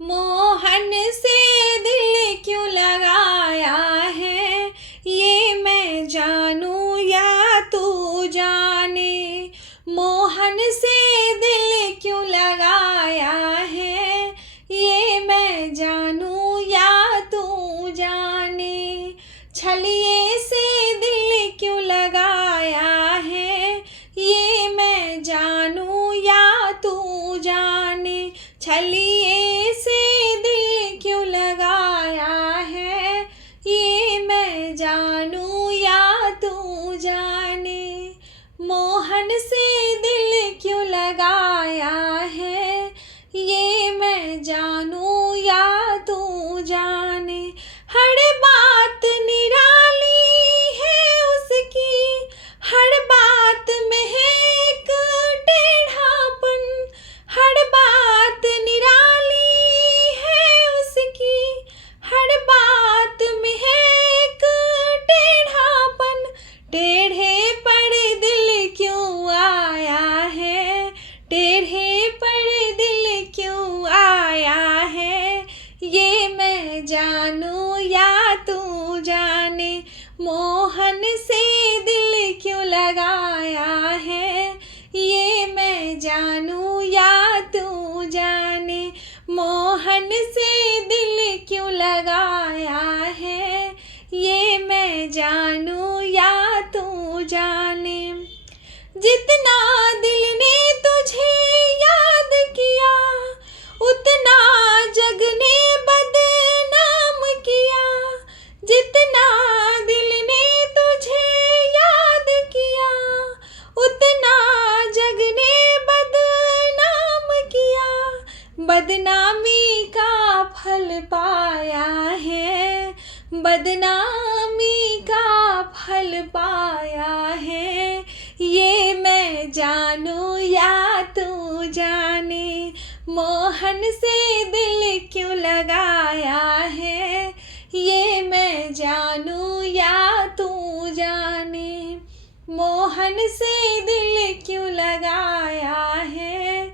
मोहन से दिल क्यों लगाया है, ये मैं जानूं या तू जाने। मोहन से दिल क्यों लगाया है, ये मैं जानूं या तू जाने। छलिए से दिल क्यों लगाया है, ये मैं जानूं या तू जाने। छलिए से दिल क्यों लगाया है, ये मैं जानूं या तू जाने। मोहन से दिल क्यों लगाया है, ये मैं जानूं या तू जाने। हर बात निराली है उसकी, हर बात में है एक टेढ़ापन। हर बात निराली है उसकी, हर बात में है एक टेढ़ापन। टेढ़े पर दिल क्यों आया है, टेढ़े पर दिल क्यों आया है, ये मैं जानूं या तू जाने। मोहन से दिल क्यों लगाया है, ये मैं जानूं या तू जाने। मोहन से दिल क्यों लगाया है, ये मैं जानूं या तू जाने। जितना दिल ने तुझे याद किया, उतना जग ने बदनाम किया। जितना दिल ने तुझे याद किया, उतना जग ने बदनाम किया। बदनामी का फल पाया है, बदनामी का फल पाया है, ये मैं जानूं या तू जाने। मोहन से दिल क्यों लगाया है, ये मैं जानूं या तू जाने। मोहन से दिल क्यों लगाया है,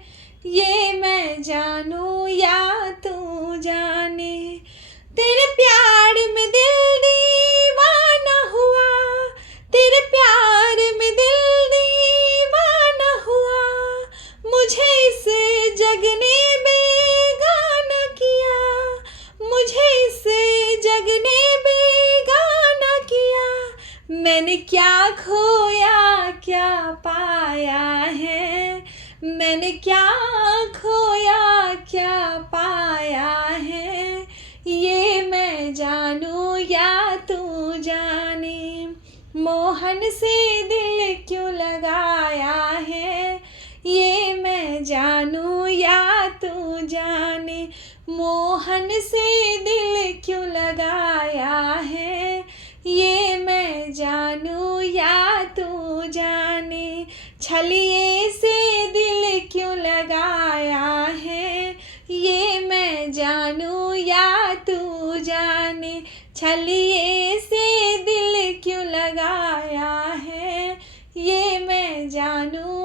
ये मैं जानूं या तू जाने। तेरे प्यार में दिल दीवाना हुआ, तेरे प्यार में दिल दीवाना हुआ। मुझे इस जग ने बेगाना किया, मुझे इस जग ने बेगाना किया। मैंने क्या खोया क्या पाया है, मैंने क्या खोया क्या पाया है, ये मैं जानूं या तू जाने। मोहन से दिल क्यों लगाया है, ये मैं जानूं या तू जाने। मोहन से दिल क्यों लगाया है, ये मैं जानूं या तू जाने। छलिए से दिल क्यों लगाया है, ये मैं जानूं या तू जाने। छलिए से दिल क्यों लगाया है, ये मैं जानूं